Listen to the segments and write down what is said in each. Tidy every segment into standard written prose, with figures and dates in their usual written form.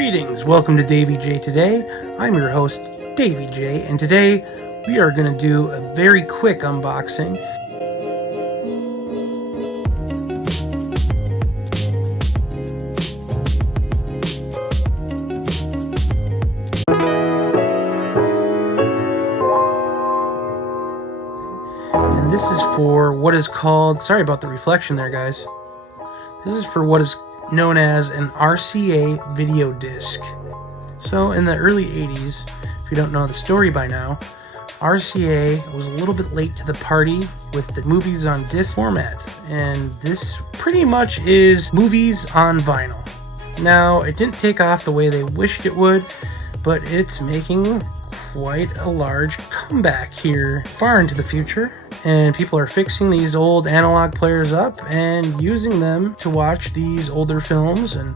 Greetings, welcome to Davey J Today. I'm your host, Davey J, and today we are going to do a very quick unboxing. And this is for what is called, sorry about the reflection there guys, this is for what is known as an RCA Videodisc. So in the early 80s, if you don't know the story by now, RCA was a little bit late to the party with the movies on disc format, and this pretty much is movies on vinyl. Now, it didn't take off the way they wished it would, but it's making quite a large comeback here far into the future, and people are fixing these old analog players up and using them to watch these older films. And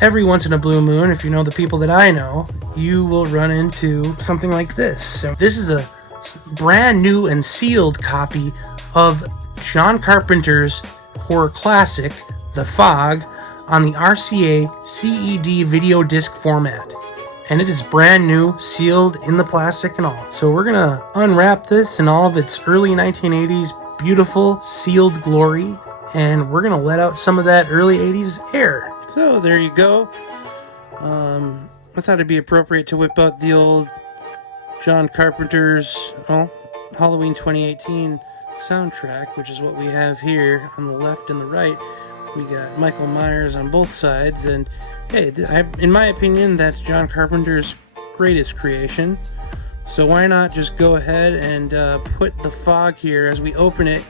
every once in a blue moon, if you know the people that I know, you will run into something like this. So this is a brand new and sealed copy of John Carpenter's horror classic The Fog on the RCA CED Videodisc format. And it is brand new, sealed in the plastic and all. So we're gonna unwrap this in all of its early 1980s beautiful sealed glory, and we're gonna let out some of that early 80s air. So there you go. I thought it'd be appropriate to whip out the old John Carpenter's Halloween 2018 soundtrack, which is what we have here on the left and the right. We got Michael Myers on both sides, and hey, in my opinion, that's John Carpenter's greatest creation. So why not just go ahead and put The Fog here as we open it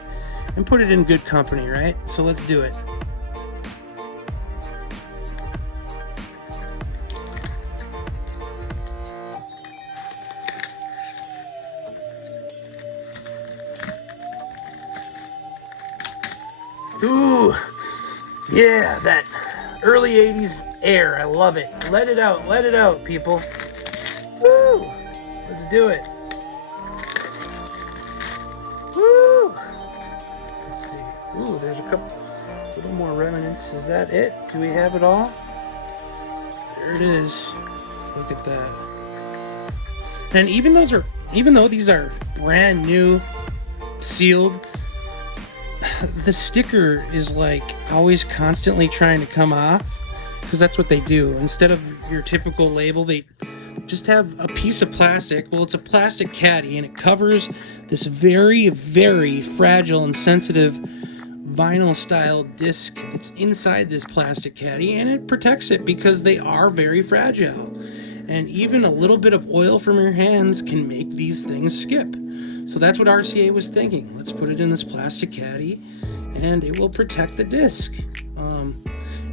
and put it in good company, right? So let's do it. Ooh! Yeah, that early 80s air. I love it. Let it out, people. Woo! Let's do it. Woo! Let's see. Ooh, there's a little more remnants. Is that it? Do we have it all? There it is. Look at that. And even though these are brand new, sealed, the sticker is like always constantly trying to come off, because that's what they do. Instead of your typical label, they just have a piece of plastic. Well, it's a plastic caddy, and it covers this very, very fragile and sensitive vinyl style disc that's inside this plastic caddy, and it protects it because they are very fragile. And even a little bit of oil from your hands can make these things skip. So that's what RCA was thinking. Let's put it in this plastic caddy and it will protect the disc.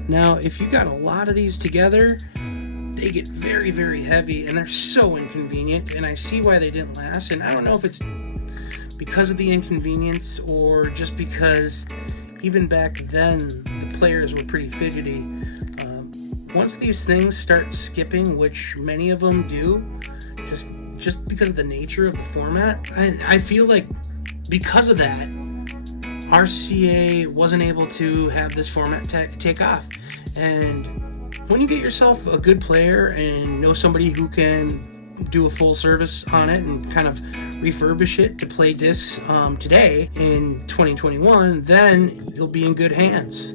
Now, if you got a lot of these together, they get very, very heavy and they're so inconvenient, and I see why they didn't last. And I don't know if it's because of the inconvenience or just because even back then the players were pretty fidgety. Once these things start skipping, which many of them do, just because of the nature of the format, I feel like because of that, RCA wasn't able to have this format take off. And when you get yourself a good player and know somebody who can do a full service on it and kind of refurbish it to play discs today in 2021, then you'll be in good hands.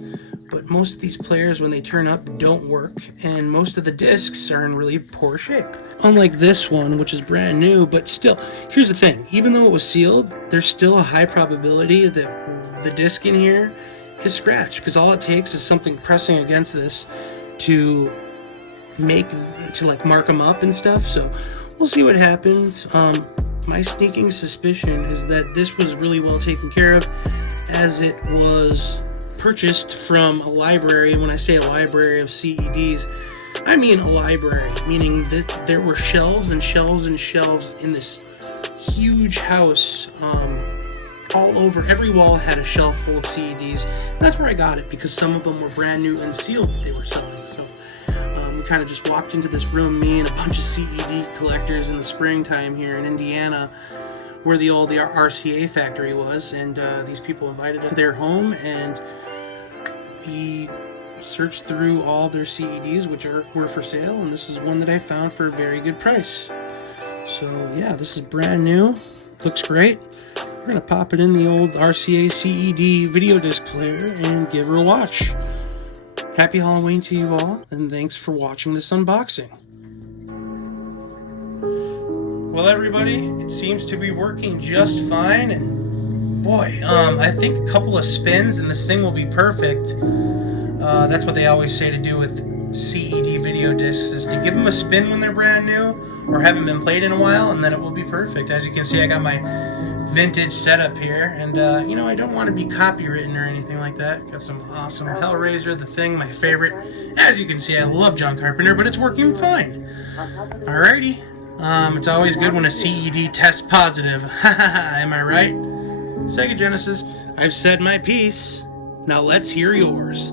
But most of these players, when they turn up, don't work, and most of the discs are in really poor shape. Unlike this one, which is brand new, but still, here's the thing. Even though it was sealed, there's still a high probability that the disc in here is scratched, because all it takes is something pressing against this to mark them up and stuff. So we'll see what happens. My sneaking suspicion is that this was really well taken care of, as it was purchased from a library. When I say a library of CEDs, I mean a library, meaning that there were shelves and shelves and shelves in this huge house. All over, every wall had a shelf full of CEDs. And that's where I got it, because some of them were brand new and sealed that they were selling. So we kind of just walked into this room, me and a bunch of CED collectors in the springtime here in Indiana, where the RCA factory was, and these people invited us to their home, and we searched through all their CEDs, which were for sale, and this is one that I found for a very good price. So yeah, this is brand new. Looks great. We're gonna pop it in the old RCA CED Videodisc player and give her a watch. Happy Halloween to you all, and thanks for watching this unboxing. Well, everybody, it seems to be working just fine, and boy, I think a couple of spins and this thing will be perfect. That's what they always say to do with CED video discs, is to give them a spin when they're brand new or haven't been played in a while, and then it will be perfect. As you can see, I got my vintage setup here, and you know, I don't want to be copywritten or anything like that. Got some awesome Hellraiser, The Thing, my favorite. As you can see, I love John Carpenter, but it's working fine. Alrighty. It's always good when a CED tests positive. Am I right? Sega Genesis. I've said my piece. Now let's hear yours.